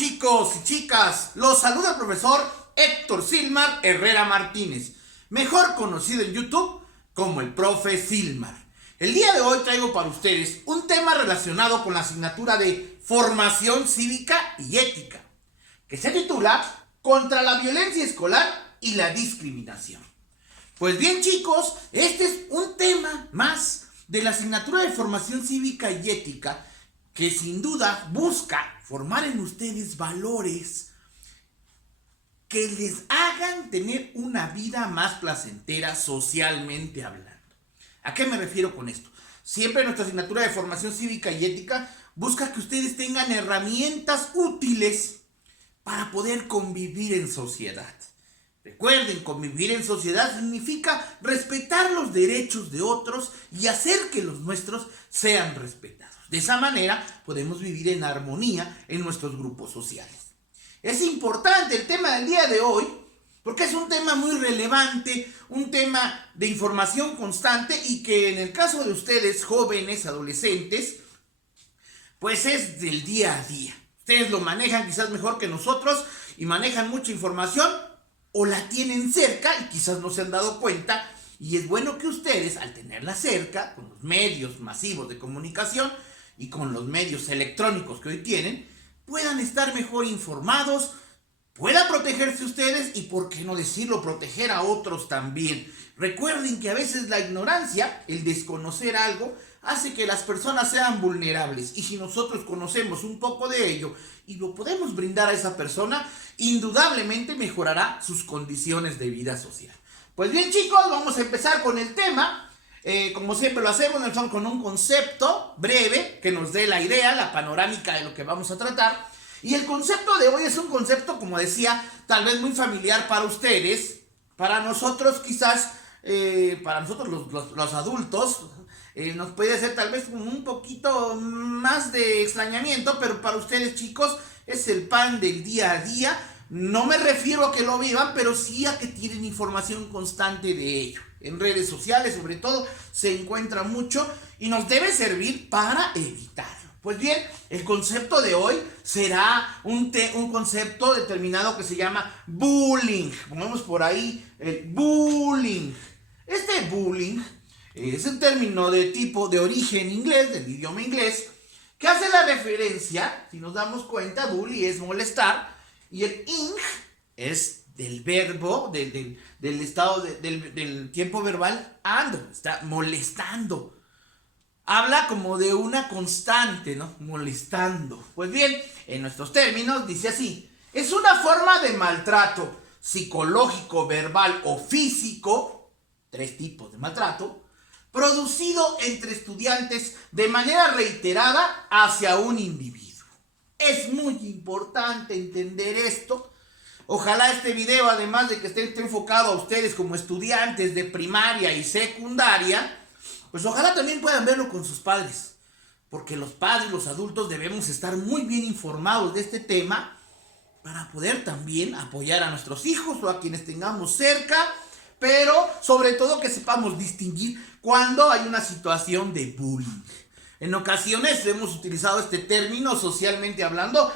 Chicos y chicas, los saluda el profesor Héctor Silmar Herrera Martínez, mejor conocido en YouTube como el profe Silmar. El día de hoy traigo para ustedes un tema relacionado con la asignatura de Formación Cívica y Ética, que se titula Contra la Violencia Escolar y la Discriminación. Pues bien, chicos, este es un tema más de la asignatura de Formación Cívica y Ética que sin duda busca formar en ustedes valores que les hagan tener una vida más placentera socialmente hablando. ¿A qué me refiero con esto? Siempre nuestra asignatura de Formación Cívica y Ética busca que ustedes tengan herramientas útiles para poder convivir en sociedad. Recuerden, convivir en sociedad significa respetar los derechos de otros y hacer que los nuestros sean respetados. De esa manera podemos vivir en armonía en nuestros grupos sociales. Es importante el tema del día de hoy porque es un tema muy relevante, un tema de información constante y que en el caso de ustedes, jóvenes, adolescentes, pues es del día a día. Ustedes lo manejan quizás mejor que nosotros y manejan mucha información o la tienen cerca y quizás no se han dado cuenta. Y es bueno que ustedes, al tenerla cerca, con los medios masivos de comunicación y con los medios electrónicos que hoy tienen, puedan estar mejor informados, puedan protegerse ustedes y, por qué no decirlo, proteger a otros también. Recuerden que a veces la ignorancia, el desconocer algo, hace que las personas sean vulnerables. Y si nosotros conocemos un poco de ello y lo podemos brindar a esa persona, indudablemente mejorará sus condiciones de vida social. Pues bien, chicos, vamos a empezar con el tema. Como siempre lo hacemos, con un concepto breve que nos dé la idea, la panorámica de lo que vamos a tratar. Y el concepto de hoy es un concepto, como decía, tal vez muy familiar para ustedes. Para nosotros quizás, para nosotros los adultos, nos puede hacer tal vez un poquito más de extrañamiento, pero para ustedes, chicos, es el pan del día a día. No me refiero a que lo vivan, pero sí a que tienen información constante de ello. En redes sociales, sobre todo, se encuentra mucho y nos debe servir para evitarlo. Pues bien, el concepto de hoy será un concepto determinado que se llama bullying. Ponemos por ahí el bullying. Este bullying es un término de origen inglés, del idioma inglés, que hace la referencia, si nos damos cuenta, bully es molestar, y el ing es del verbo, del estado del tiempo verbal ando, está molestando. Habla como de una constante, ¿no? Molestando. Pues bien, en nuestros términos dice así: es una forma de maltrato psicológico, verbal o físico, 3 tipos de maltrato, producido entre estudiantes de manera reiterada hacia un individuo. Es muy importante entender esto. Ojalá este video, además de que esté enfocado a ustedes como estudiantes de primaria y secundaria, pues ojalá también puedan verlo con sus padres, porque los padres, los adultos, debemos estar muy bien informados de este tema para poder también apoyar a nuestros hijos o a quienes tengamos cerca, pero sobre todo que sepamos distinguir cuando hay una situación de bullying. En ocasiones hemos utilizado este término socialmente hablando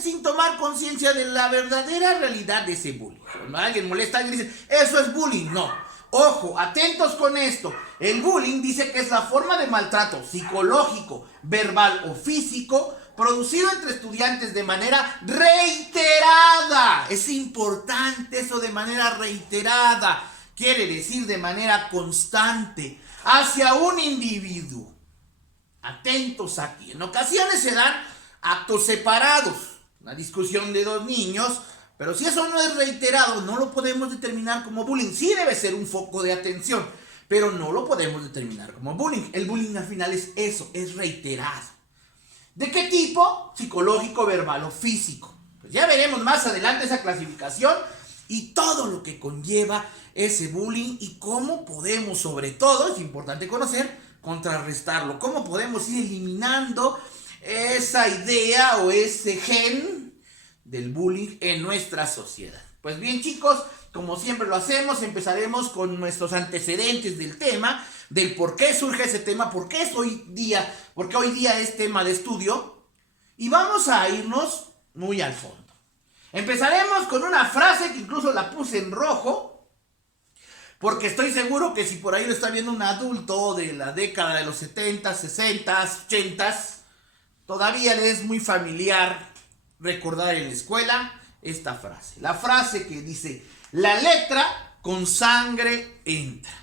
sin tomar conciencia de la verdadera realidad de ese bullying. Cuando alguien molesta a alguien, dice, eso es bullying. No. Ojo, atentos con esto. El bullying dice que es la forma de maltrato psicológico, verbal o físico producido entre estudiantes de manera reiterada. Es importante eso, de manera reiterada. Quiere decir de manera constante hacia un individuo. Atentos aquí. En ocasiones se dan actos separados, una discusión de 2 niños, pero si eso no es reiterado, no lo podemos determinar como bullying. Sí debe ser un foco de atención, pero no lo podemos determinar como bullying. El bullying al final es eso, es reiterado. ¿De qué tipo? Psicológico, verbal o físico. Pues ya veremos más adelante esa clasificación y todo lo que conlleva ese bullying y cómo podemos, sobre todo, es importante conocer, contrarrestarlo. Cómo podemos ir eliminando esa idea o ese gen del bullying en nuestra sociedad. Pues bien, chicos, como siempre lo hacemos, empezaremos con nuestros antecedentes del tema, del por qué surge ese tema, por qué hoy día es tema de estudio, y vamos a irnos muy al fondo. Empezaremos con una frase que incluso la puse en rojo, porque estoy seguro que si por ahí lo está viendo un adulto de la década de los 70, 60, 80, todavía le es muy familiar recordar en la escuela esta frase. La frase que dice, la letra con sangre entra.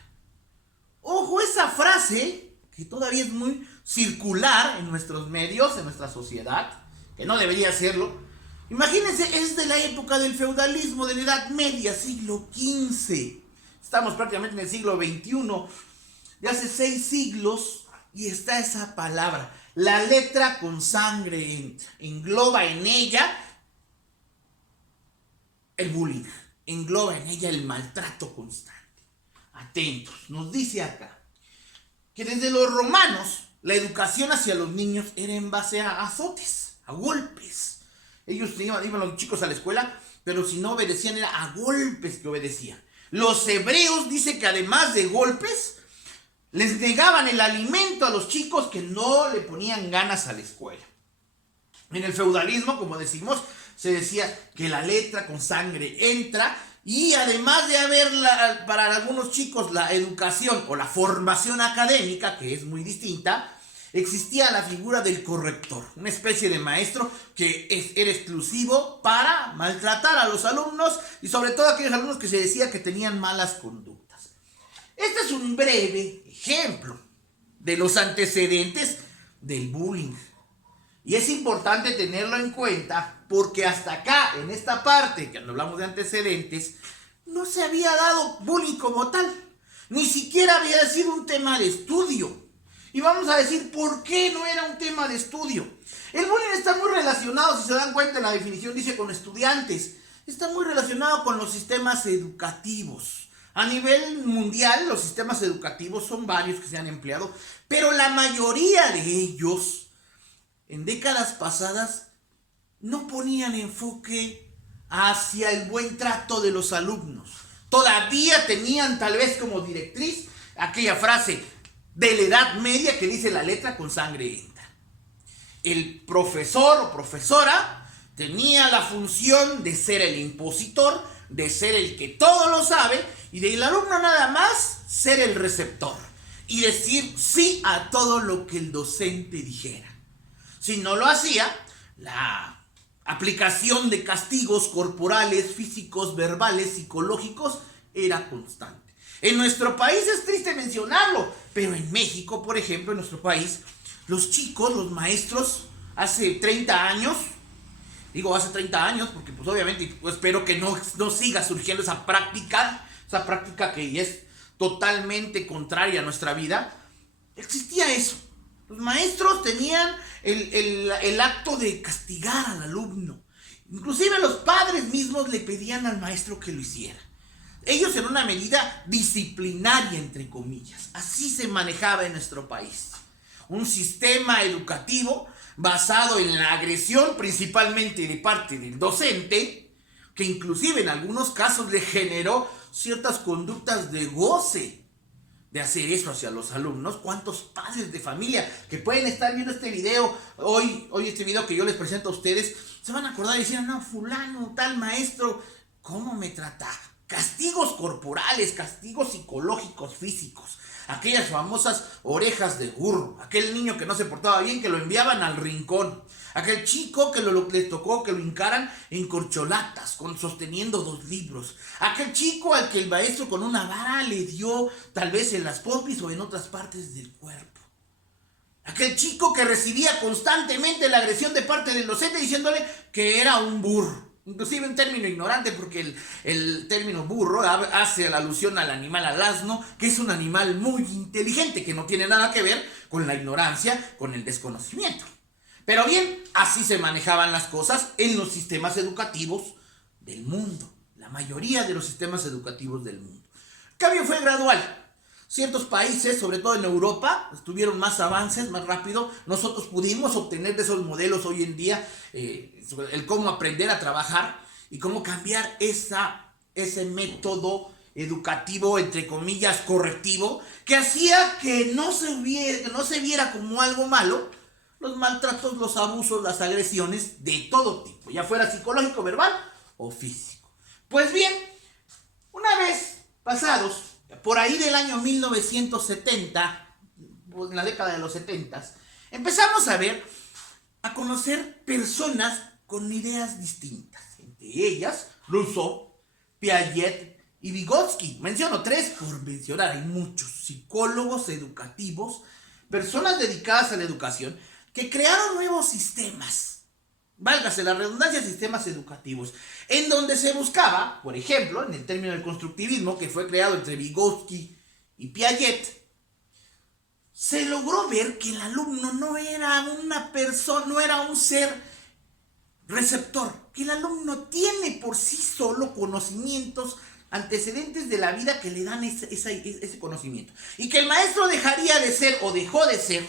Ojo, esa frase que todavía es muy circular en nuestros medios, en nuestra sociedad, que no debería serlo. Imagínense, es de la época del feudalismo, de la Edad Media, siglo XV. Estamos prácticamente en el siglo XXI, de hace 6 siglos, y está esa palabra. La letra con sangre entra. Engloba en ella el bullying, engloba en ella el maltrato constante. Atentos, nos dice acá que desde los romanos la educación hacia los niños era en base a azotes, a golpes. Ellos iban los chicos a la escuela, pero si no obedecían era a golpes que obedecían. Los hebreos dice que además de golpes, les negaban el alimento a los chicos que no le ponían ganas a la escuela. En el feudalismo, como decimos, se decía que la letra con sangre entra, y además de haber para algunos chicos la educación o la formación académica, que es muy distinta, existía la figura del corrector, una especie de maestro que era exclusivo para maltratar a los alumnos y sobre todo a aquellos alumnos que se decía que tenían malas conductas. Este es un breve ejemplo de los antecedentes del bullying. Y es importante tenerlo en cuenta porque hasta acá, en esta parte, cuando hablamos de antecedentes, no se había dado bullying como tal. Ni siquiera había sido un tema de estudio. Y vamos a decir por qué no era un tema de estudio. El bullying está muy relacionado, si se dan cuenta, la definición dice con estudiantes. Está muy relacionado con los sistemas educativos. A nivel mundial, los sistemas educativos son varios que se han empleado, pero la mayoría de ellos en décadas pasadas no ponían enfoque hacia el buen trato de los alumnos. Todavía tenían tal vez como directriz aquella frase de la Edad Media que dice la letra con sangre entra. El profesor o profesora tenía la función de ser el impositor, de ser el que todo lo sabe, y del alumno nada más ser el receptor y decir sí a todo lo que el docente dijera. Si no lo hacía, la aplicación de castigos corporales, físicos, verbales, psicológicos era constante. En nuestro país es triste mencionarlo, pero en México, por ejemplo, en nuestro país, los chicos, los maestros, hace 30 años, digo hace 30 años porque pues obviamente espero que no siga surgiendo esa práctica que es totalmente contraria a nuestra vida, existía eso. Los maestros tenían el acto de castigar al alumno. Inclusive los padres mismos le pedían al maestro que lo hiciera. Ellos en una medida disciplinaria, entre comillas. Así se manejaba en nuestro país. Un sistema educativo basado en la agresión, principalmente de parte del docente, que inclusive en algunos casos le generó ciertas conductas de goce de hacer eso hacia los alumnos. ¿Cuántos padres de familia que pueden estar viendo este video hoy este video que yo les presento a ustedes, se van a acordar y decir, no, fulano, tal maestro, ¿cómo me trataba? Castigos corporales, castigos psicológicos, físicos, aquellas famosas orejas de burro, aquel niño que no se portaba bien, que lo enviaban al rincón, aquel chico que le tocó que lo hincaran en corcholatas, sosteniendo 2 libros, aquel chico al que el maestro con una vara le dio tal vez en las pompis o en otras partes del cuerpo, aquel chico que recibía constantemente la agresión de parte del docente diciéndole que era un burro. Inclusive un término ignorante porque el término burro hace la alusión al animal, al asno, que es un animal muy inteligente, que no tiene nada que ver con la ignorancia, con el desconocimiento. Pero bien, así se manejaban las cosas en los sistemas educativos del mundo. La mayoría de los sistemas educativos del mundo. El cambio fue gradual. Ciertos países, sobre todo en Europa, tuvieron más avances, más rápido. Nosotros pudimos obtener de esos modelos hoy en día el cómo aprender a trabajar y cómo cambiar ese método educativo, entre comillas, correctivo, que hacía que no se viera como algo malo los maltratos, los abusos, las agresiones de todo tipo, ya fuera psicológico, verbal o físico. Pues bien, una vez pasados, por ahí del año 1970, en la década de los 70, empezamos a conocer personas con ideas distintas. Entre ellas, Rousseau, Piaget y Vygotsky. Menciono tres por mencionar, hay muchos psicólogos educativos, personas dedicadas a la educación, que crearon nuevos sistemas, válgase la redundancia, sistemas educativos, en donde se buscaba, por ejemplo, en el término del constructivismo, que fue creado entre Vygotsky y Piaget, se logró ver que el alumno no era una persona, no era un ser receptor, que el alumno tiene por sí solo conocimientos, antecedentes de la vida que le dan ese conocimiento, y que el maestro dejaría de ser o dejó de ser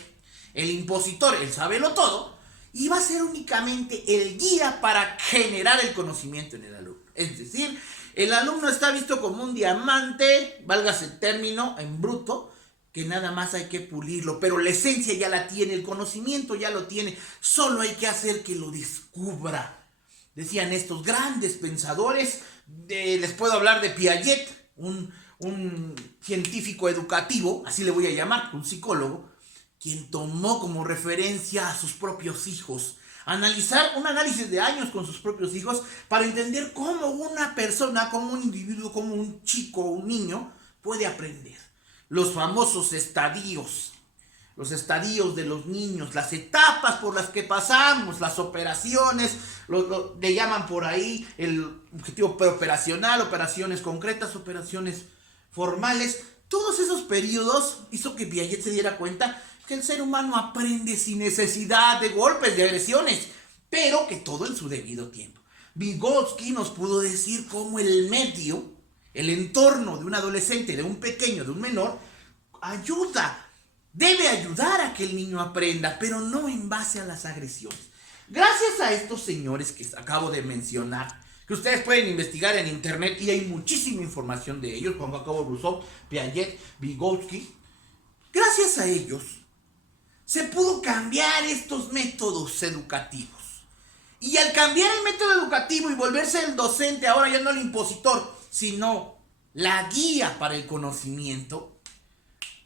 el impositor, el sabelo todo, y va a ser únicamente el guía para generar el conocimiento en el alumno. Es decir, el alumno está visto como un diamante, válgase el término, en bruto, que nada más hay que pulirlo, pero la esencia ya la tiene, el conocimiento ya lo tiene, solo hay que hacer que lo descubra. Decían estos grandes pensadores, les puedo hablar de Piaget, un científico educativo, así le voy a llamar, un psicólogo, quien tomó como referencia a sus propios hijos, analizar un análisis de años con sus propios hijos para entender cómo una persona, cómo un individuo, cómo un chico o un niño puede aprender. Los famosos estadios, los estadios de los niños, las etapas por las que pasamos, las operaciones, le llaman por ahí el objetivo preoperacional, operaciones concretas, operaciones formales. Todos esos periodos hizo que Piaget se diera cuenta que el ser humano aprende sin necesidad de golpes, de agresiones, pero que todo en su debido tiempo. Vygotsky nos pudo decir cómo el medio, el entorno de un adolescente, de un pequeño, de un menor, debe ayudar a que el niño aprenda, pero no en base a las agresiones. Gracias a estos señores que acabo de mencionar, que ustedes pueden investigar en internet y hay muchísima información de ellos, como acabo Rousseau, Piaget, Vygotsky, gracias a ellos se pudo cambiar estos métodos educativos. Y al cambiar el método educativo y volverse el docente, ahora ya no el impositor, sino la guía para el conocimiento,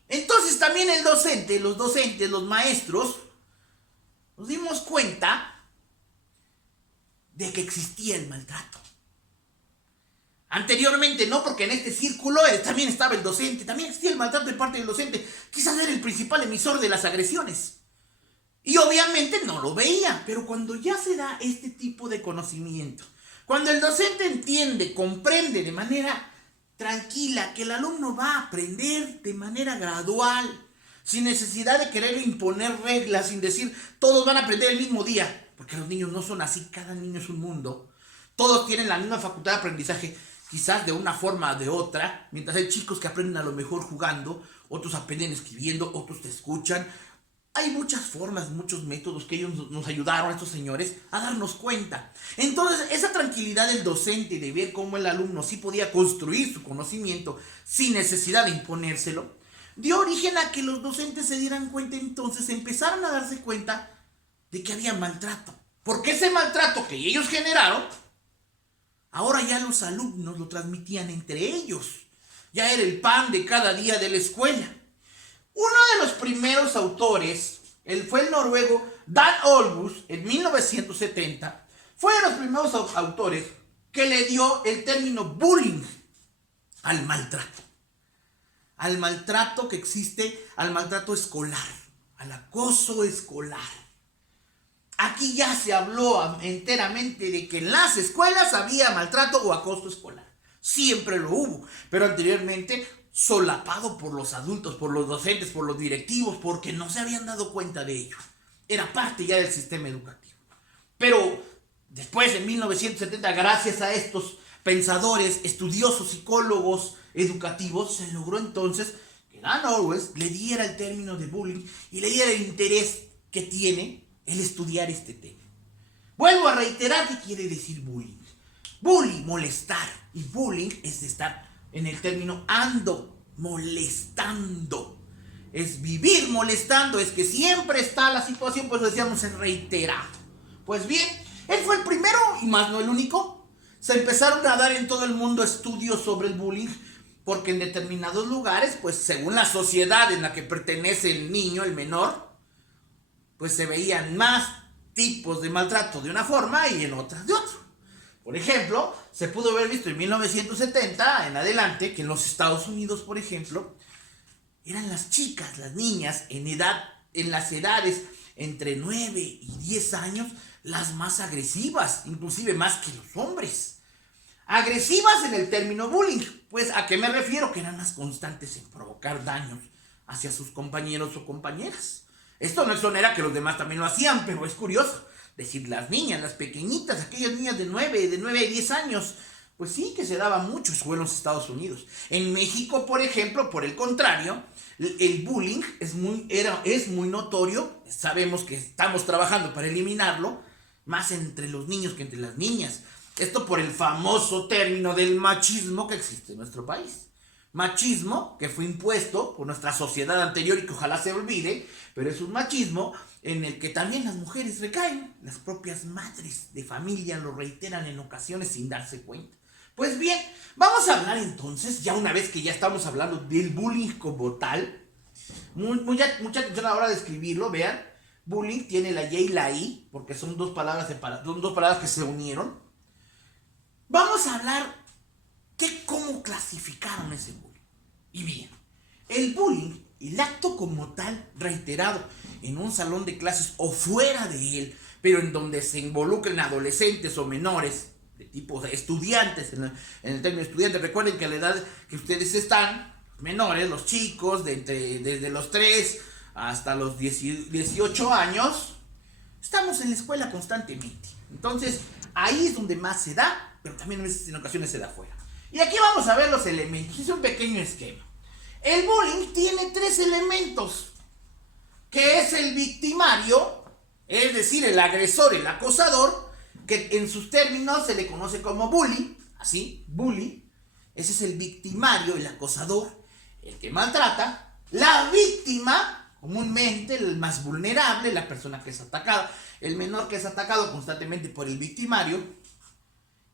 entonces también el docente, los maestros, nos dimos cuenta de que existía el maltrato. Anteriormente no, porque en este círculo también estaba el docente, también existía el maltrato de parte del docente, quizás era el principal emisor de las agresiones. Y obviamente no lo veía, pero cuando ya se da este tipo de conocimiento, cuando el docente entiende, comprende de manera tranquila que el alumno va a aprender de manera gradual, sin necesidad de querer imponer reglas, sin decir todos van a aprender el mismo día, porque los niños no son así, cada niño es un mundo, todos tienen la misma facultad de aprendizaje, quizás de una forma o de otra, mientras hay chicos que aprenden a lo mejor jugando, otros aprenden escribiendo, otros te escuchan. Hay muchas formas, muchos métodos que ellos nos ayudaron, estos señores, a darnos cuenta. Entonces, esa tranquilidad del docente de ver cómo el alumno sí podía construir su conocimiento sin necesidad de imponérselo, dio origen a que los docentes se dieran cuenta, entonces empezaron a darse cuenta de que había maltrato. Porque ese maltrato que ellos generaron, ahora ya los alumnos lo transmitían entre ellos. Ya era el pan de cada día de la escuela. Uno de los primeros autores, fue el noruego Dan Olbus, en 1970, fue de los primeros autores que le dio el término bullying al maltrato que existe, al maltrato escolar, al acoso escolar. Aquí ya se habló enteramente de que en las escuelas había maltrato o acoso escolar. Siempre lo hubo, pero anteriormente solapado por los adultos, por los docentes, por los directivos, porque no se habían dado cuenta de ello. Era parte ya del sistema educativo. Pero después, en 1970, gracias a estos pensadores, estudiosos, psicólogos educativos, se logró entonces que Dan Olbus le diera el término de bullying y le diera el interés que tiene el estudiar este tema. Vuelvo a reiterar qué quiere decir bullying. Bullying, molestar, y bullying es de estar en el término ando molestando. es vivir molestando, es que siempre está la situación, pues lo decíamos, es reiterado. Pues bien, él fue el primero y más no el único. Se empezaron a dar en todo el mundo estudios sobre el bullying, porque en determinados lugares, pues según la sociedad en la que pertenece el niño, el menor, pues se veían más tipos de maltrato de una forma y en otras de otra. Por ejemplo, se pudo haber visto en 1970 en adelante que en los Estados Unidos, por ejemplo, eran las chicas, las niñas en las edades entre 9 y 10 años, las más agresivas, inclusive más que los hombres. Agresivas en el término bullying, pues ¿a qué me refiero? Que eran más constantes en provocar daños hacia sus compañeros o compañeras. Esto no exonera que los demás también lo hacían, pero es curioso. Decir, las niñas, las pequeñitas, aquellas niñas de 9 a 10 años, pues sí que se daba mucho eso en los Estados Unidos. En México, por ejemplo, por el contrario, el bullying es muy notorio. Sabemos que estamos trabajando para eliminarlo, más entre los niños que entre las niñas. Esto por el famoso término del machismo que existe en nuestro país. Machismo que fue impuesto por nuestra sociedad anterior y que ojalá se olvide, pero es un machismo en el que también las mujeres recaen. Las propias madres de familia lo reiteran en ocasiones sin darse cuenta. Pues bien, vamos a hablar entonces, ya una vez que ya estamos hablando del bullying como tal, mucha atención a la hora de escribirlo, vean, bullying tiene la Y y la I, porque son dos palabras que se unieron. Vamos a hablar de cómo clasificaron ese bullying. Y bien, el bullying, el acto como tal, reiterado en un salón de clases o fuera de él, pero en donde se involucren adolescentes o menores, de tipo estudiantes, en el término estudiante, recuerden que a la edad que ustedes están, menores, los chicos, desde los 3 hasta los 18 años, estamos en la escuela constantemente. Entonces, ahí es donde más se da, pero también en ocasiones se da fuera. Y aquí vamos a ver los elementos. Es un pequeño esquema. El bullying tiene 3 elementos, que es el victimario, es decir, el agresor, el acosador, que en sus términos se le conoce como bully, así, bully. Ese es el victimario, el acosador, el que maltrata. La víctima, comúnmente el más vulnerable, la persona que es atacada, el menor que es atacado constantemente por el victimario.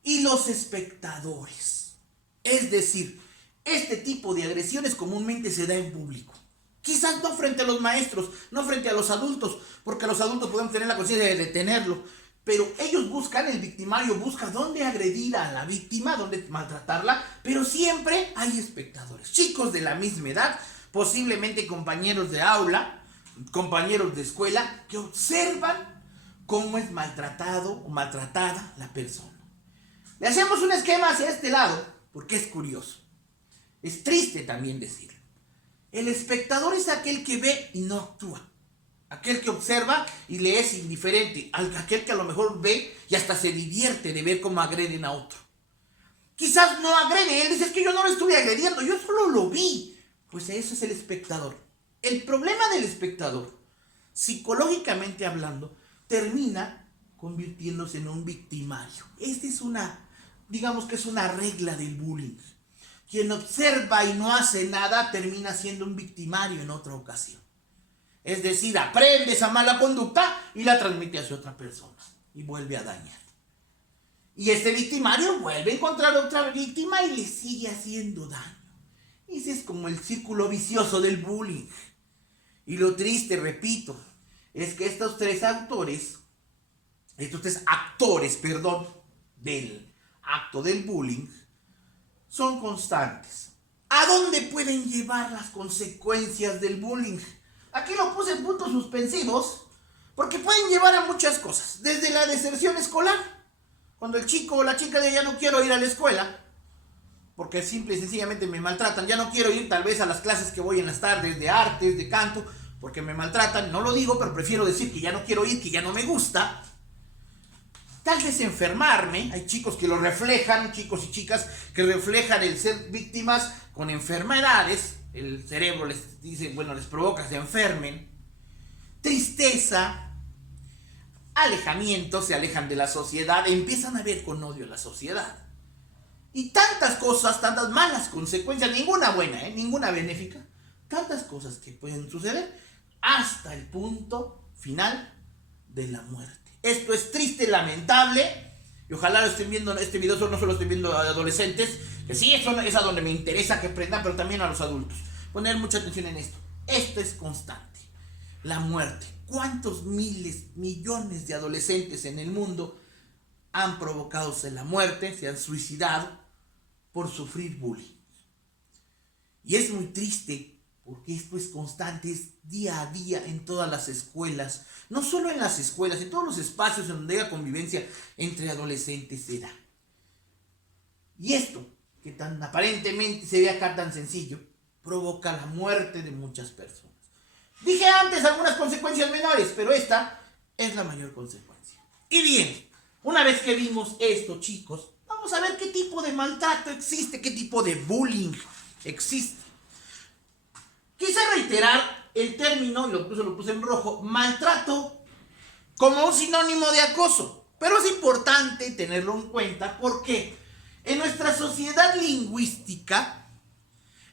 Y los espectadores, es decir, este tipo de agresiones comúnmente se da en público. Quizás no frente a los maestros, no frente a los adultos, porque los adultos podemos tener la conciencia de detenerlo, pero ellos buscan, el victimario busca dónde agredir a la víctima, dónde maltratarla, pero siempre hay espectadores, chicos de la misma edad, posiblemente compañeros de aula, compañeros de escuela, que observan cómo es maltratado o maltratada la persona. Le hacemos un esquema hacia este lado, porque es curioso. Es triste también decirlo. El espectador es aquel que ve y no actúa. Aquel que observa y le es indiferente. Aquel que a lo mejor ve y hasta se divierte de ver cómo agreden a otro. Quizás no agrede, él dice, es que yo no lo estuve agrediendo, yo solo lo vi. Pues eso es el espectador. El problema del espectador, psicológicamente hablando, termina convirtiéndose en un victimario. Esta es digamos que es una regla del bullying. Quien observa y no hace nada termina siendo un victimario en otra ocasión. Es decir, aprende esa mala conducta y la transmite hacia otra persona y vuelve a dañar. Y este victimario vuelve a encontrar otra víctima y le sigue haciendo daño. Ese es como el círculo vicioso del bullying. Y lo triste, repito, es que estos tres actores del acto del bullying son constantes. ¿A dónde pueden llevar las consecuencias del bullying? Aquí lo puse en puntos suspensivos porque pueden llevar a muchas cosas. Desde la deserción escolar, cuando el chico o la chica dice ya no quiero ir a la escuela porque simple y sencillamente me maltratan, ya no quiero ir tal vez a las clases que voy en las tardes de artes, de canto, porque me maltratan, no lo digo, pero prefiero decir que ya no quiero ir, que ya no me gusta. Tal vez enfermarme, hay chicos que lo reflejan, chicos y chicas que reflejan el ser víctimas con enfermedades, el cerebro les dice, les provoca que se enfermen. Tristeza, alejamiento, se alejan de la sociedad, empiezan a ver con odio a la sociedad. Y tantas cosas, tantas malas consecuencias, ninguna buena, ninguna benéfica, tantas cosas que pueden suceder hasta el punto final de la muerte. Esto es triste, lamentable, y ojalá lo estén viendo, este video no solo estén viendo a adolescentes, que sí, eso es a donde me interesa que aprendan, pero también a los adultos. Poner mucha atención en esto. Esto es constante. La muerte. ¿Cuántos miles, millones de adolescentes en el mundo han provocado la muerte, se han suicidado por sufrir bullying? Y es muy triste porque esto es constante, es día a día en todas las escuelas, no solo en las escuelas, en todos los espacios en donde haya convivencia entre adolescentes se da. Y esto, que tan aparentemente se ve acá tan sencillo, provoca la muerte de muchas personas. Dije antes algunas consecuencias menores, pero esta es la mayor consecuencia. Y bien, una vez que vimos esto, chicos, vamos a ver qué tipo de maltrato existe, qué tipo de bullying existe. Quise reiterar el término, y lo puse en rojo, maltrato, como un sinónimo de acoso. Pero es importante tenerlo en cuenta porque en nuestra sociedad lingüística,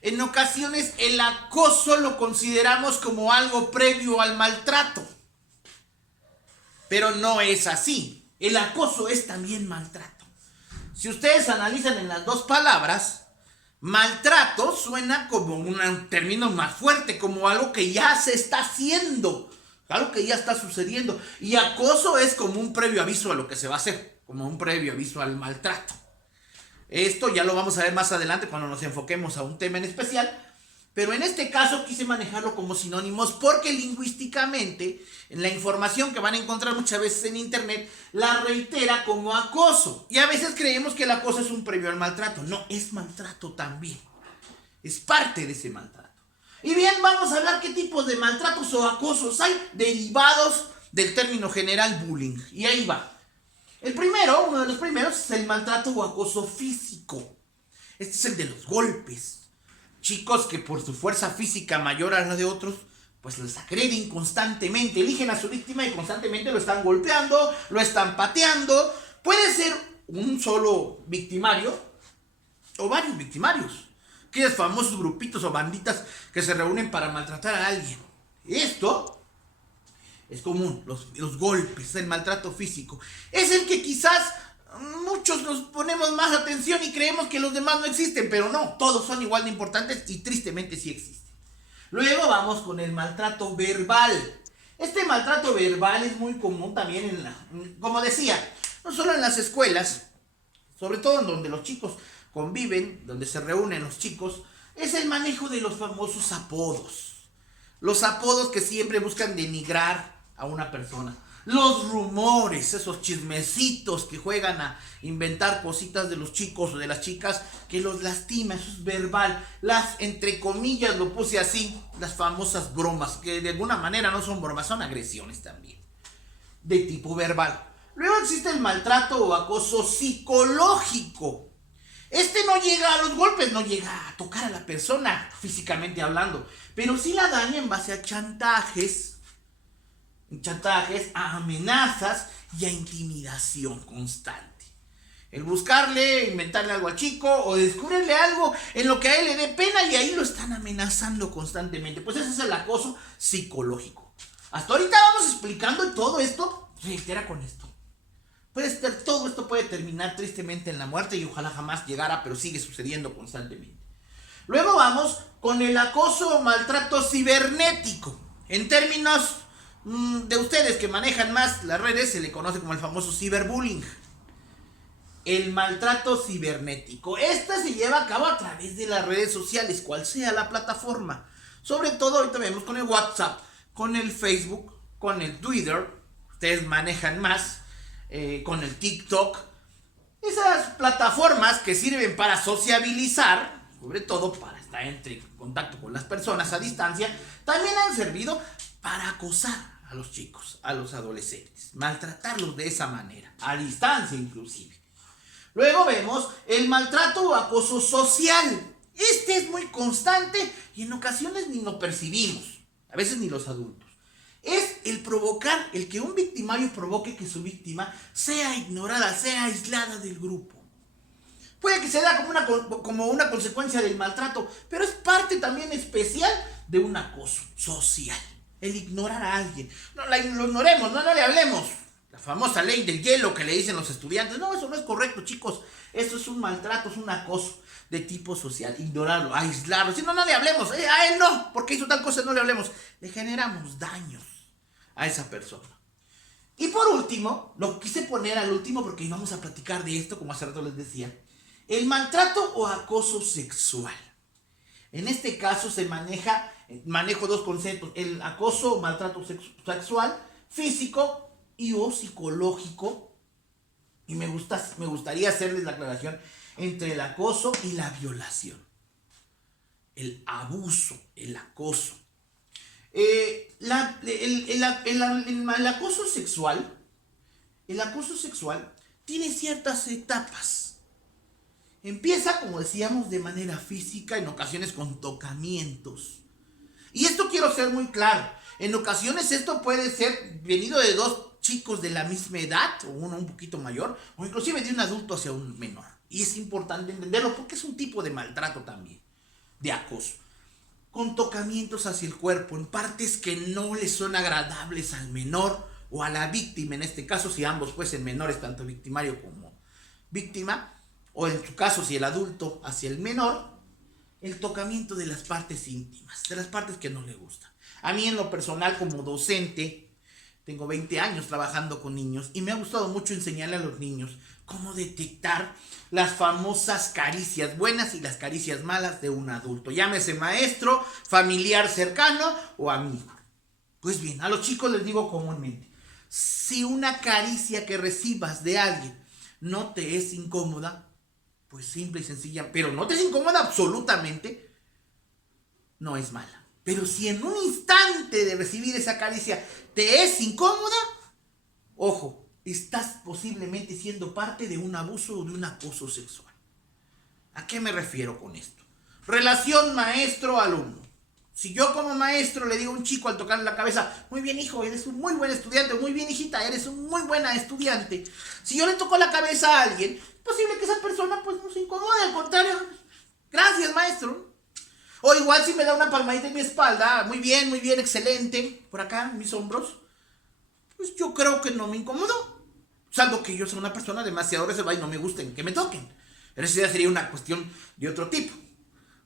en ocasiones el acoso lo consideramos como algo previo al maltrato. Pero no es así. El acoso es también maltrato. Si ustedes analizan en las dos palabras, maltrato suena como un término más fuerte, como algo que ya se está haciendo, algo que ya está sucediendo. Y acoso es como un previo aviso a lo que se va a hacer, como un previo aviso al maltrato. Esto ya lo vamos a ver más adelante cuando nos enfoquemos a un tema en especial, pero en este caso quise manejarlo como sinónimos porque lingüísticamente en la información que van a encontrar muchas veces en internet la reitera como acoso, y a veces creemos que el acoso es un previo al maltrato. No, es maltrato también, es parte de ese maltrato. Y bien, vamos a hablar qué tipos de maltratos o acosos hay derivados del término general bullying, y ahí va. Uno de los primeros es el maltrato o acoso físico. Este es el de los golpes. Chicos que por su fuerza física mayor a la de otros, pues les agreden constantemente, eligen a su víctima y constantemente lo están golpeando, lo están pateando. Puede ser un solo victimario o varios victimarios. Aquellos famosos grupitos o banditas que se reúnen para maltratar a alguien. Esto es común, los golpes, el maltrato físico. Es el que quizás muchos nos ponemos más atención y creemos que los demás no existen, pero no, todos son igual de importantes y tristemente sí existen. Luego vamos con el maltrato verbal. Este maltrato verbal es muy común también como decía, no solo en las escuelas, sobre todo en donde los chicos conviven, donde se reúnen los chicos, es el manejo de los famosos apodos. Los apodos que siempre buscan denigrar a una persona. Los rumores, esos chismecitos que juegan a inventar cositas de los chicos o de las chicas que los lastima, eso es verbal. Las, entre comillas, lo puse así, las famosas bromas, que de alguna manera no son bromas, son agresiones también, de tipo verbal. Luego existe el maltrato o acoso psicológico. Este no llega a los golpes, no llega a tocar a la persona físicamente hablando, pero sí la daña en base a chantajes, a amenazas y a intimidación constante. El buscarle, inventarle algo al chico o descubrirle algo en lo que a él le dé pena y ahí lo están amenazando constantemente. Pues ese es el acoso psicológico. Hasta ahorita vamos explicando todo esto, reitera con esto. Todo esto puede terminar tristemente en la muerte y ojalá jamás llegara, pero sigue sucediendo constantemente. Luego vamos con el acoso o maltrato cibernético. En términos de ustedes que manejan más las redes, se le conoce como el famoso ciberbullying. El maltrato cibernético. Este se lleva a cabo a través de las redes sociales, cual sea la plataforma. Sobre todo ahorita vemos con el WhatsApp, con el Facebook, con el Twitter. Ustedes manejan más, con el TikTok. Esas plataformas que sirven para sociabilizar, sobre todo para estar en contacto con las personas a distancia, también han servido para acosar a los chicos, a los adolescentes, maltratarlos de esa manera, a distancia inclusive. Luego vemos el maltrato o acoso social. Este es muy constante y en ocasiones ni lo percibimos, a veces ni los adultos. Es el provocar, el que un victimario provoque que su víctima sea ignorada, sea aislada del grupo. Puede que se da como una consecuencia del maltrato, pero es parte también especial de un acoso social. El ignorar a alguien. Lo ignoremos, no le hablemos. La famosa ley del hielo que le dicen los estudiantes. No, eso no es correcto, chicos. Eso es un maltrato, es un acoso de tipo social. Ignorarlo, aislarlo. Si no le hablemos. A él no, porque hizo tal cosa, no le hablemos. Le generamos daños a esa persona. Y por último, lo quise poner al último porque íbamos a platicar de esto, como hace rato les decía. El maltrato o acoso sexual. En este caso manejo dos conceptos: el acoso o maltrato sexual, físico y o psicológico. Y me gustaría hacerles la aclaración entre el acoso y la violación. El abuso, el acoso. El acoso sexual tiene ciertas etapas. Empieza, como decíamos, de manera física, en ocasiones con tocamientos. Y esto quiero ser muy claro. En ocasiones esto puede ser venido de dos chicos de la misma edad, o uno un poquito mayor, o inclusive de un adulto hacia un menor. Y es importante entenderlo porque es un tipo de maltrato también, de acoso. Con tocamientos hacia el cuerpo, en partes que no le son agradables al menor o a la víctima. En este caso, si ambos fuesen menores, tanto victimario como víctima, o en su caso, si el adulto hacia el menor, el tocamiento de las partes íntimas, de las partes que no le gustan. A mí, en lo personal, como docente, tengo 20 años trabajando con niños y me ha gustado mucho enseñarle a los niños cómo detectar las famosas caricias buenas y las caricias malas de un adulto. Llámese maestro, familiar cercano o amigo. Pues bien, a los chicos les digo comúnmente: si una caricia que recibas de alguien no te es incómoda, pues simple y sencilla, pero no te es incómoda absolutamente, no es mala. Pero si en un instante de recibir esa caricia te es incómoda, ojo, estás posiblemente siendo parte de un abuso o de un acoso sexual. ¿A qué me refiero con esto? Relación maestro-alumno. Si yo como maestro le digo a un chico al tocarle la cabeza: muy bien, hijo, eres un muy buen estudiante, muy bien, hijita, eres un muy buena estudiante. Si yo le toco la cabeza a alguien, es posible que esa persona pues no se incomode, al contrario, gracias, maestro. O igual si me da una palmadita en mi espalda: muy bien, excelente, por acá, en mis hombros, pues yo creo que no me incomodó. Salvo que yo sea una persona demasiado reservada y no me gusten que me toquen. Pero eso ya sería una cuestión de otro tipo.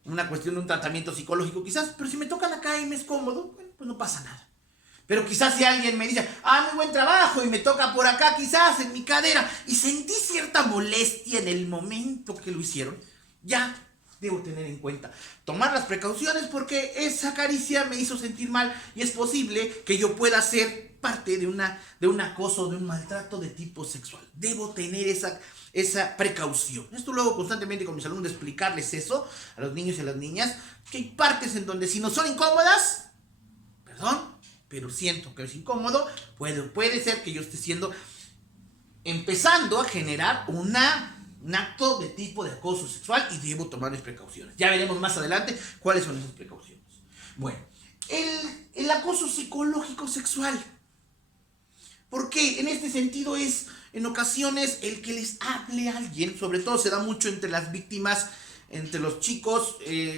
Una cuestión de un tratamiento psicológico quizás. Pero si me tocan acá y me es cómodo, bueno, pues no pasa nada. Pero quizás si alguien me dice: muy buen trabajo, y me toca por acá quizás en mi cadera, y sentí cierta molestia en el momento que lo hicieron, ya debo tener en cuenta, tomar las precauciones, porque esa caricia me hizo sentir mal y es posible que yo pueda ser parte de un acoso, de un maltrato de tipo sexual. Debo tener esa precaución. Esto luego constantemente con mis alumnos, explicarles eso a los niños y a las niñas, que hay partes en donde si no son incómodas, perdón, pero siento que es incómodo, puede ser que yo esté empezando a generar un acto de tipo de acoso sexual y debo tomar mis precauciones. Ya veremos más adelante cuáles son esas precauciones. Bueno, el acoso psicológico sexual. Porque en este sentido es, en ocasiones, el que les hable a alguien, sobre todo se da mucho entre las víctimas, entre los chicos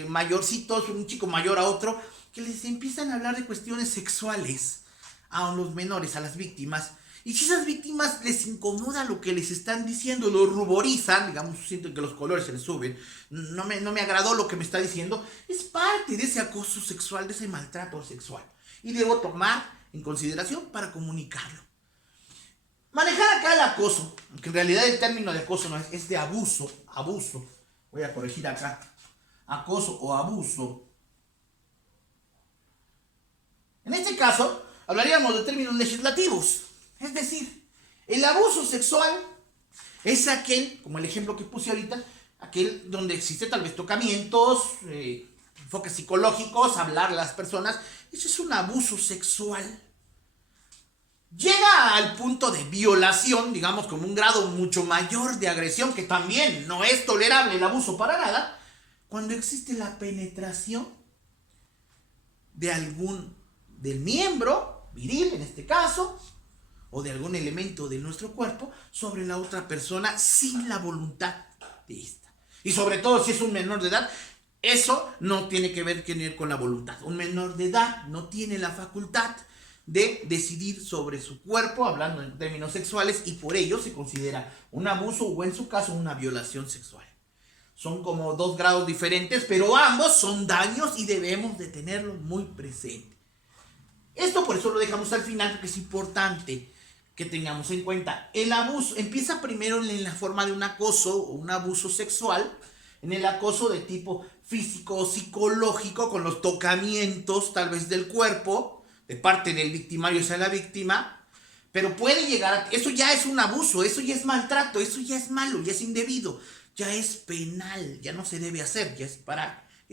mayorcitos, un chico mayor a otro, que les empiezan a hablar de cuestiones sexuales a los menores, a las víctimas. Y si esas víctimas les incomoda lo que les están diciendo, lo ruborizan, digamos, sienten que los colores se les suben, no me agradó lo que me está diciendo, es parte de ese acoso sexual, de ese maltrato sexual. Y debo tomar en consideración para comunicarlo. Manejar acá el acoso, aunque en realidad el término de acoso no es de abuso. Voy a corregir acá. Acoso o abuso. En este caso, hablaríamos de términos legislativos. Es decir, el abuso sexual es aquel, como el ejemplo que puse ahorita, aquel donde existe tal vez tocamientos, enfoques psicológicos, hablar a las personas. Eso es un abuso sexual. Llega al punto de violación, digamos, como un grado mucho mayor de agresión, que también no es tolerable el abuso para nada, cuando existe la penetración del miembro viril, en este caso, o de algún elemento de nuestro cuerpo sobre la otra persona sin la voluntad de esta. Y sobre todo si es un menor de edad, Eso no tiene que ver con la voluntad. Un menor de edad no tiene la facultad de decidir sobre su cuerpo, hablando en términos sexuales, y por ello se considera un abuso o en su caso una violación sexual. Son como 2 grados diferentes, pero ambos son daños y debemos de tenerlo muy presente. Esto por eso lo dejamos al final, porque es importante que tengamos en cuenta. El abuso empieza primero en la forma de un acoso o un abuso sexual, en el acoso de tipo físico o psicológico, con los tocamientos tal vez del cuerpo, de parte del victimario hacia la víctima, pero puede llegar a... Eso ya es un abuso, eso ya es maltrato, eso ya es malo, ya es indebido, ya es penal, ya no se debe hacer, ya es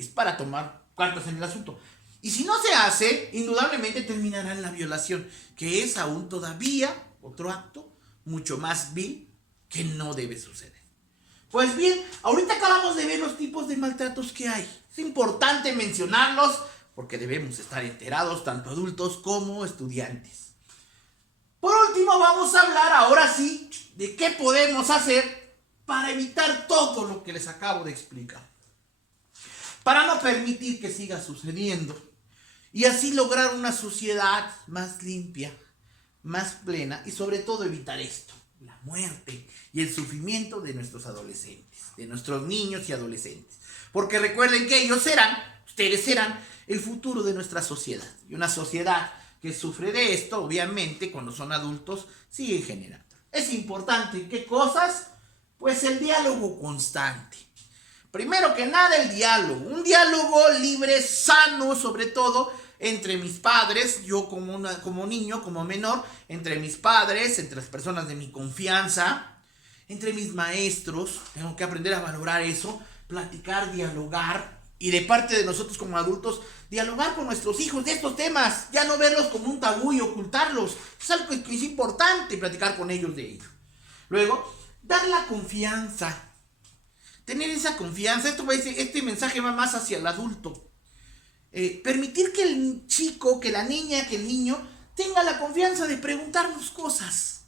para tomar cartas en el asunto. Y si no se hace, indudablemente terminará en la violación, que es aún todavía otro acto mucho más vil que no debe suceder. Pues bien, ahorita acabamos de ver los tipos de maltratos que hay. Es importante mencionarlos porque debemos estar enterados, tanto adultos como estudiantes. Por último, vamos a hablar ahora sí de qué podemos hacer para evitar todo lo que les acabo de explicar. Para no permitir que siga sucediendo y así lograr una sociedad más limpia, más plena y sobre todo evitar esto, la muerte y el sufrimiento de nuestros adolescentes, de nuestros niños y adolescentes. Porque recuerden que ustedes serán el futuro de nuestra sociedad. Y una sociedad que sufre de esto, obviamente, cuando son adultos, sigue generando. Es importante, ¿qué cosas? Pues el diálogo constante. Primero que nada, el diálogo. Un diálogo libre, sano, sobre todo, entre mis padres, yo como niño, como menor, entre mis padres, entre las personas de mi confianza, entre mis maestros. Tengo que aprender a valorar eso, platicar, dialogar, y de parte de nosotros como adultos, dialogar con nuestros hijos de estos temas, ya no verlos como un tabú y ocultarlos. Es algo que es importante, platicar con ellos de ello. Luego, dar la confianza. Tener esa confianza, este mensaje va más hacia el adulto. Permitir que el chico, que la niña, que el niño tenga la confianza de preguntarnos cosas.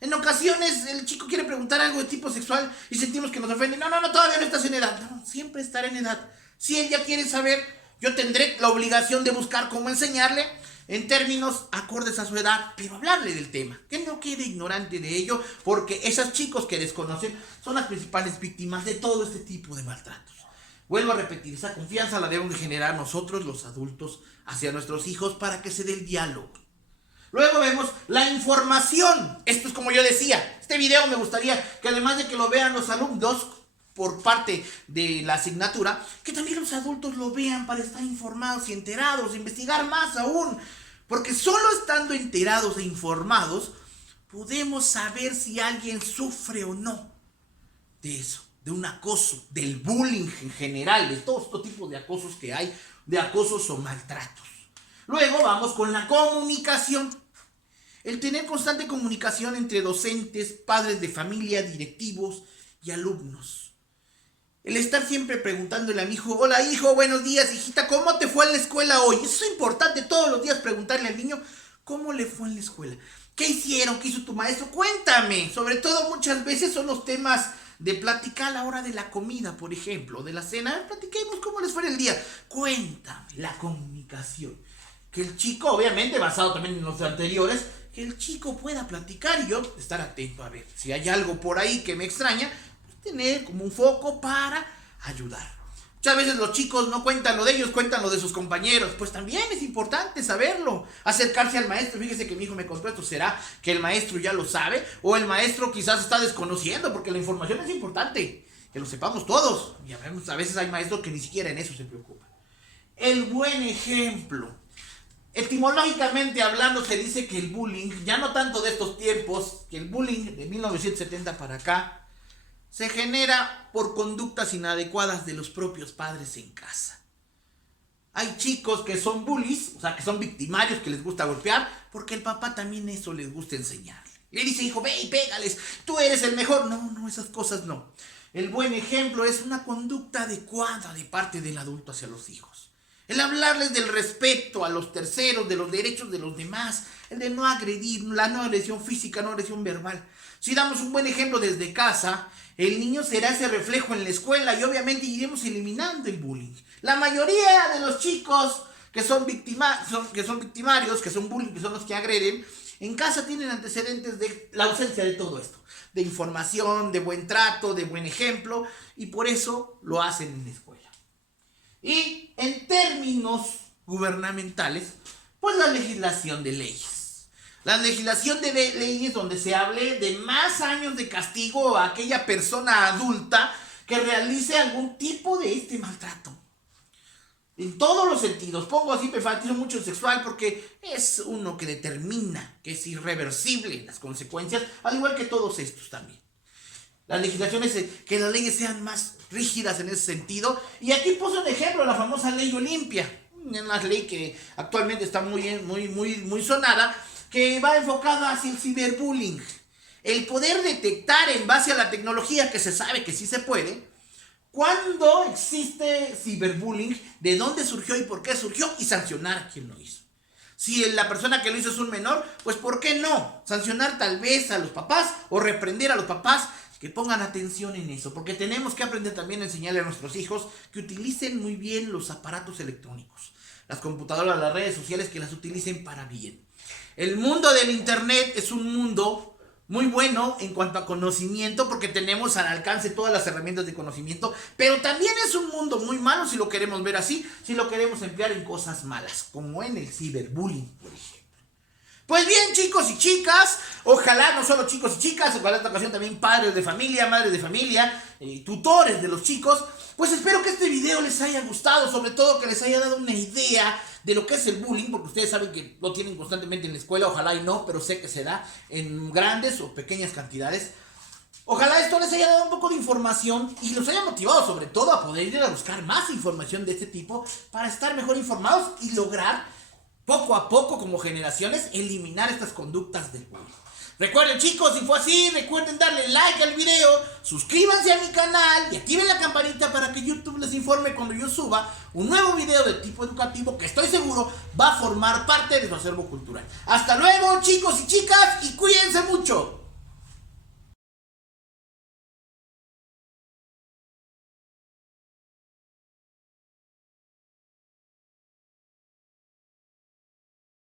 En ocasiones el chico quiere preguntar algo de tipo sexual y sentimos que nos ofende. No, todavía no estás en edad. No, siempre estará en edad. Si él ya quiere saber, yo tendré la obligación de buscar cómo enseñarle en términos acordes a su edad, pero hablarle del tema, que no quede ignorante de ello, porque esos chicos que desconocen son las principales víctimas de todo este tipo de maltratos. Vuelvo a repetir, esa confianza la debemos de generar nosotros, los adultos, hacia nuestros hijos para que se dé el diálogo. Luego vemos la información. Esto es como yo decía, este video me gustaría que además de que lo vean los alumnos por parte de la asignatura, que también los adultos lo vean para estar informados y enterados, investigar más aún. Porque solo estando enterados e informados, podemos saber si alguien sufre o no de eso, de un acoso, del bullying en general, de todo este tipo de acosos que hay, de acosos o maltratos. Luego vamos con la comunicación. El tener constante comunicación entre docentes, padres de familia, directivos y alumnos. El estar siempre preguntándole a mi hijo, hola hijo, buenos días, hijita, ¿cómo te fue en la escuela hoy? Eso es importante, todos los días preguntarle al niño, ¿cómo le fue en la escuela? ¿Qué hicieron? ¿Qué hizo tu maestro? Cuéntame. Sobre todo muchas veces son los temas de platicar a la hora de la comida, por ejemplo, de la cena. Platiquemos cómo les fue en el día. Cuéntame, la comunicación. Que el chico, obviamente, basado también en los anteriores, que el chico pueda platicar y yo estar atento a ver si hay algo por ahí que me extraña, pues tener como un foco para ayudar. Muchas veces los chicos no cuentan lo de ellos, cuentan lo de sus compañeros. Pues también es importante saberlo. Acercarse al maestro. Fíjese que mi hijo me contó esto. ¿Será que el maestro ya lo sabe? O el maestro quizás está desconociendo, porque la información es importante. Que lo sepamos todos. Y a veces hay maestros que ni siquiera en eso se preocupan. El buen ejemplo. Etimológicamente hablando se dice que el bullying, ya no tanto de estos tiempos, que el bullying de 1970 para acá, se genera por conductas inadecuadas de los propios padres en casa. Hay chicos que son bullies, o sea, que son victimarios, que les gusta golpear, porque el papá también eso les gusta enseñarle. Le dice, hijo, ve y pégales, tú eres el mejor. No, esas cosas no. El buen ejemplo es una conducta adecuada de parte del adulto hacia los hijos. El hablarles del respeto a los terceros, de los derechos de los demás, el de no agredir, la no agresión física, no agresión verbal. Si damos un buen ejemplo desde casa, el niño será ese reflejo en la escuela y obviamente iremos eliminando el bullying. La mayoría de los chicos que son victimarios, que son bullying, que son los que agreden, en casa tienen antecedentes de la ausencia de todo esto, de información, de buen trato, de buen ejemplo, y por eso lo hacen en la escuela. Y en términos gubernamentales, pues la legislación de leyes. La legislación de leyes donde se hable de más años de castigo a aquella persona adulta que realice algún tipo de este maltrato. En todos los sentidos. Pongo así, me enfatizo mucho el sexual porque es uno que determina que es irreversible las consecuencias, al igual que todos estos también. La legislación es que las leyes sean más rígidas en ese sentido. Y aquí puse un ejemplo, la famosa ley Olimpia. Una ley que actualmente está muy sonada, que va enfocada hacia el ciberbullying. El poder detectar en base a la tecnología, que se sabe que sí se puede, cuando existe ciberbullying, de dónde surgió y por qué surgió, y sancionar a quien lo hizo. Si la persona que lo hizo es un menor, pues ¿por qué no? Sancionar tal vez a los papás o reprender a los papás que pongan atención en eso, porque tenemos que aprender también a enseñarle a nuestros hijos que utilicen muy bien los aparatos electrónicos, las computadoras, las redes sociales, que las utilicen para bien. El mundo del internet es un mundo muy bueno en cuanto a conocimiento, porque tenemos al alcance todas las herramientas de conocimiento, pero también es un mundo muy malo si lo queremos ver así, si lo queremos emplear en cosas malas, como en el ciberbullying, por ejemplo. Pues bien, chicos y chicas, ojalá no solo chicos y chicas, ojalá en esta ocasión también padres de familia, madres de familia, tutores de los chicos, pues espero que este video les haya gustado, sobre todo que les haya dado una idea de lo que es el bullying, porque ustedes saben que lo tienen constantemente en la escuela, ojalá y no, pero sé que se da en grandes o pequeñas cantidades. Ojalá esto les haya dado un poco de información y los haya motivado sobre todo a poder ir a buscar más información de este tipo para estar mejor informados y lograr poco a poco, como generaciones, eliminar estas conductas del bullying. Recuerden, chicos, si fue así, recuerden darle like al video, suscríbanse a mi canal y activen la campanita para que YouTube les informe cuando yo suba un nuevo video de tipo educativo que estoy seguro va a formar parte de su acervo cultural. Hasta luego, chicos y chicas, y cuídense mucho.